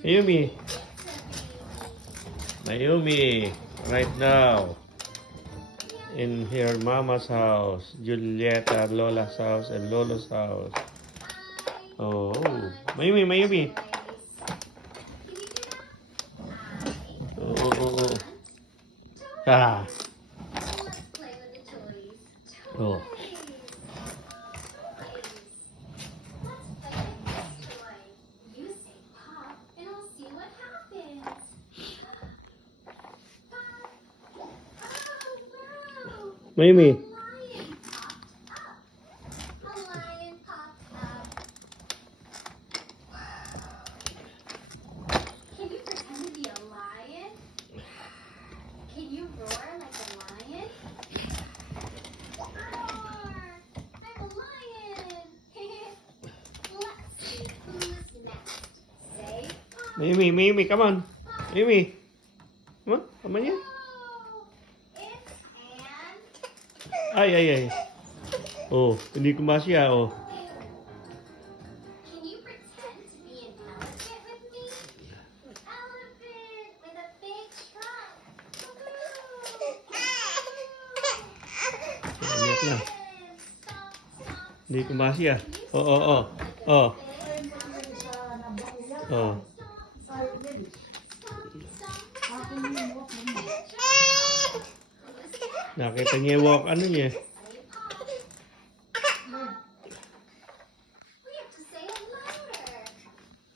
Mayumi. Mayumi. Right now. In her mama's house. Julieta, Lola's house, and Lolo's house. Oh. Mayumi, Mayumi. Oh. Ah. Oh. Mayumi. Mayumi, come on. Mayumi. Come on here. Ay. Oh, hindi kumasya, oh. Can you pretend to be an elephant with me? Elephant with a big trunk. Iyak na. Stop. Hindi kumasya. Oh. Oh. Nakita niya yung walk, ano niya.